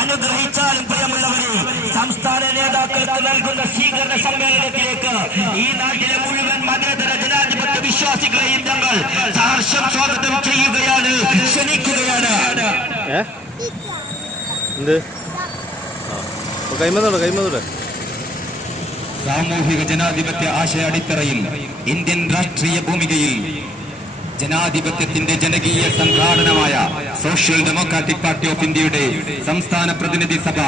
അനുഗ്രഹിച്ചാലും പ്രിയമുള്ളവരെ സംസ്ഥാന നേതാക്കൾക്ക് നൽകുന്ന സ്വീകരണ സമ്മേളനത്തിലേക്ക് ഈ നാട്ടിലെ മുഴുവൻ മതേതര ജനാധിപത്യ വിശ്വാസികളെയും ഞങ്ങൾ സഹർഷം സ്വാഗതം ചെയ്യുകയാണ്, ക്ഷണിക്കുകയാണ്. സാമൂഹിക ജനാധിപത്യ ആശയ അടിത്തറയിൽ ഇന്ത്യൻ രാഷ്ട്രീയ ഭൂമികയിൽ ജനാധിപത്യത്തിന്റെ ജനകീയ സംഘാടനമായ സോഷ്യൽ ഡെമോക്രാറ്റിക് പാർട്ടി ഓഫ് ഇന്ത്യയുടെ സംസ്ഥാന പ്രതിനിധി സഭ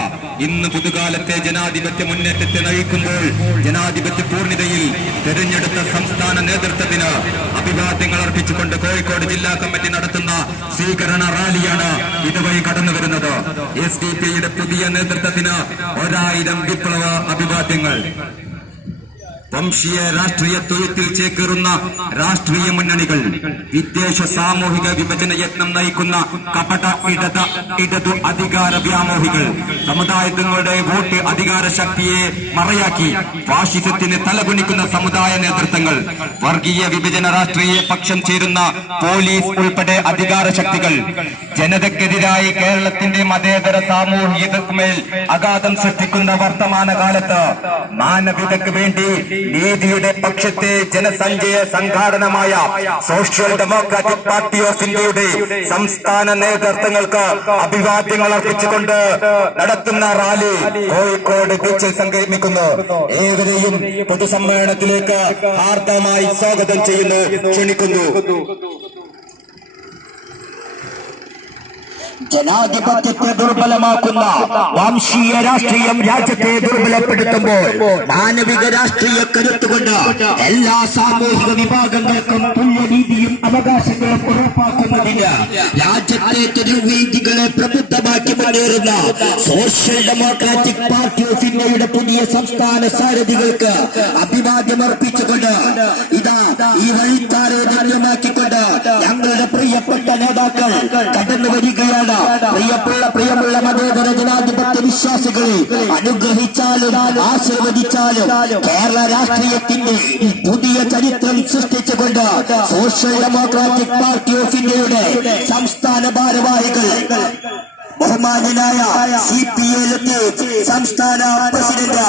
ഇന്ന് പുതുകാലത്തെ ജനാധിപത്യ മുന്നേറ്റത്തെ നയിക്കുമ്പോൾ ജനാധിപത്യ പൂർണിതയിൽ തെരഞ്ഞെടുത്ത സംസ്ഥാന നേതൃത്വത്തിന് അഭിവാദ്യങ്ങൾ അർപ്പിച്ചുകൊണ്ട് കോഴിക്കോട് ജില്ലാ കമ്മിറ്റി നടത്തുന്ന സ്വീകരണ റാലിയാണ് ഇതുവഴി കടന്നുവരുന്നത്. SDP-യുടെ പുതിയ നേതൃത്വത്തിന് 1000 വിപ്ലവ അഭിവാദ്യങ്ങൾ. വംശീയ രാഷ്ട്രീയ തൊഴുത്തിൽ ചേക്കേറുന്ന രാഷ്ട്രീയ മുന്നണികൾ, വിദ്വേഷ സാമൂഹിക വിഭജന യത്നം നയിക്കുന്ന കപട ഇടതു അധികാര വ്യാമോഹികൾ, സമുദായങ്ങളുടെ വോട്ട് അധികാര ശക്തിയെ മറയാക്കി ഫാഷിസത്തിന് തലകുനിക്കുന്ന സമുദായ നേതൃത്വങ്ങൾ, വർഗീയ വിഭജന രാഷ്ട്രീയ പക്ഷം ചേരുന്ന പോലീസ് ഉൾപ്പെടെ അധികാര ശക്തികൾ, ജനതയ്ക്കെതിരായി കേരളത്തിന്റെ മതേതര സാമൂഹികതയ്ക്കുമേൽ ആഘാതം സൃഷ്ടിക്കുന്ന വർത്തമാനകാലത്ത് മാനവികതയ്ക്ക് വേണ്ടി നീതിയുടെ പക്ഷത്തെ ജനസഞ്ചയ സംഘാടനമായ സോഷ്യൽ ഡെമോക്രാറ്റിക് പാർട്ടി ഓഫ് ഇന്ത്യയുടെ സംസ്ഥാന നേതൃത്വങ്ങൾക്ക് അഭിവാദ്യങ്ങൾ അർപ്പിച്ചുകൊണ്ട് നടത്തുന്ന റാലി കോഴിക്കോട് ബീച്ചിൽ സംഗമിക്കുന്നു. ഏവരെയും പൊതുസമ്മേളനത്തിലേക്ക് ഹാർദമായി സ്വാഗതം ചെയ്യുന്നു, ക്ഷണിക്കുന്നു. ജനാധിപത്യത്തെ ദുർബലമാക്കുന്ന വംശീയ രാഷ്ട്രീയം രാജ്യത്തെ ദുർബലപ്പെടുത്തുമ്പോൾ മാനവിക രാഷ്ട്രീയ കരുത്തുകൊണ്ട് എല്ലാ സാമൂഹിക വിഭാഗങ്ങൾക്കും തുല്യനീതിയും അവകാശങ്ങളും ഉറപ്പാക്കുന്നതിന് രാജ്യത്തെ തെരുവീതികളെ പ്രബുദ്ധമാക്കി മുന്നേറുന്ന സോഷ്യൽ ഡെമോക്രാറ്റിക് പാർട്ടി ഓഫ് ഇന്ത്യയുടെ പുതിയ സംസ്ഥാന സാരഥികൾക്ക് അഭിവാദ്യം അർപ്പിച്ചുകൊണ്ട് ഇതാ ഈ വഴിത്താരെ ധന്യമാക്കിക്കൊണ്ട് ഞങ്ങളുടെ പ്രിയപ്പെട്ട നേതാക്കൾ കടന്നു വരികയാണ്. പ്രിയമുള്ള മതേതര ജനാധിപത്യ വിശ്വാസികളെ അനുഗ്രഹിച്ചാലും ആശീർവദിച്ചാലും കേരള രാഷ്ട്രീയത്തിന്റെ പുതിയ ചരിത്രം സൃഷ്ടിച്ചുകൊണ്ട് സോഷ്യൽ ഡെമോക്രാറ്റിക് പാർട്ടി ഓഫ് ഇന്ത്യയുടെ സംസ്ഥാന ഭാരവാഹികൾ, ബഹുമാന്യനായ CPA സംസ്ഥാന പ്രസിഡന്റ്,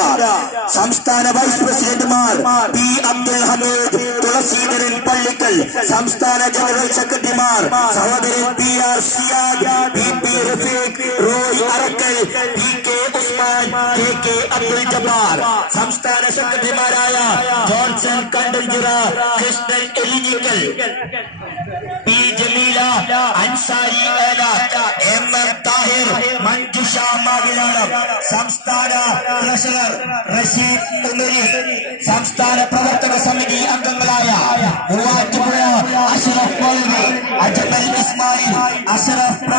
സംസ്ഥാന വൈസ് പ്രസിഡന്റുമാർ P. അബ്ദുൽ ഹമീദ്, തുളസീധരൻ പള്ളിക്കൽ, സംസ്ഥാന ജനറൽ സെക്രട്ടറിമാർ സഹോദരൻ PR Siyad, BP Rafeeq, Roy Arakkal, PK Usman, KK Abdul Jabbar, സംസ്ഥാന സെക്രട്ടറിമാരായ ജോൺസൺ കണ്ടഞ്ചിറ, കൃഷ്ണൻ എലിഞ്ഞിക്കൽ, P. ജമീല, അൻസാരി ഏല, MM താഹിർ, മഞ്ജുഷ മാവിലാളം, സംസ്ഥാന ട്രഷറർ റഷീദ് ഉമരി, സംസ്ഥാന പ്രവർത്തക സമിതി അംഗങ്ങളായ Muvattupuzha Ashraf Moulavi, Ajmal Ismail, Ashraf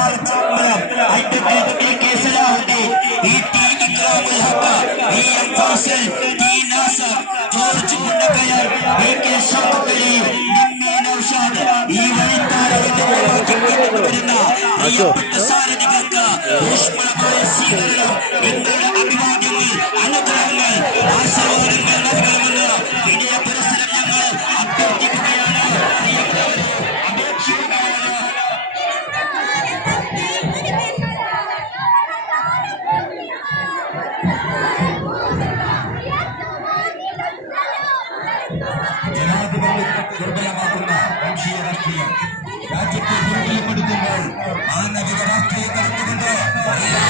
advocate AK Salahuddin, ET Ikramul Haq, VM Fousal, T Nasar, George Mundakkayar, AK Shoukali, Nimmi Noushad, ഈ വഴിത്താരകത്തിൽ വരുന്ന പ്രിയപ്പെട്ട സാരഥികൾക്ക് ഊഷ്മളമായ സ്വീകരണം, നിങ്ങളുടെ അഭിവാദ്യങ്ങൾ, അനുഗ്രഹങ്ങൾ, ആശീർവാദങ്ങൾ നൽകണമെന്ന് വിനയ പുരസ്സരം ഞങ്ങൾ അഭ്യർത്ഥിക്കുകയാണ്, അപേക്ഷിക്കുകയാണ്. ജനാധിപത്യം ദുർബലമാക്കുന്ന വംശീയ രാഷ്ട്രീയം രാജ്യത്തെ ദുർബലപ്പെടുത്തുമ്പോൾ മാനവിക രാഷ്ട്രീയ കരുത്തുകൊണ്ട് എല്ലാ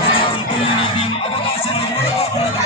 സാമൂഹിക തുല്യനീതിയും അവകാശങ്ങളും ഉറപ്പാക്കുന്നത്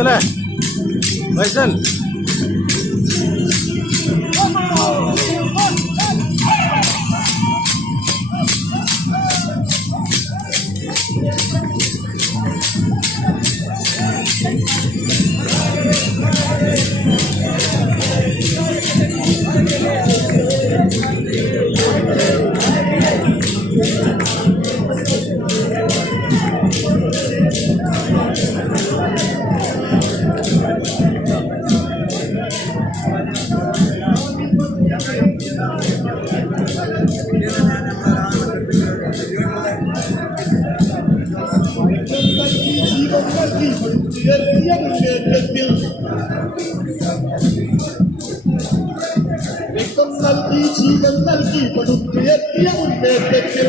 ഫൈസലേ ഫൈസൽ രക്തം നൽകി ജീവൻ നൽകി പടുത്തുയർത്തിയ മുന്നേറ്റത്തിൽ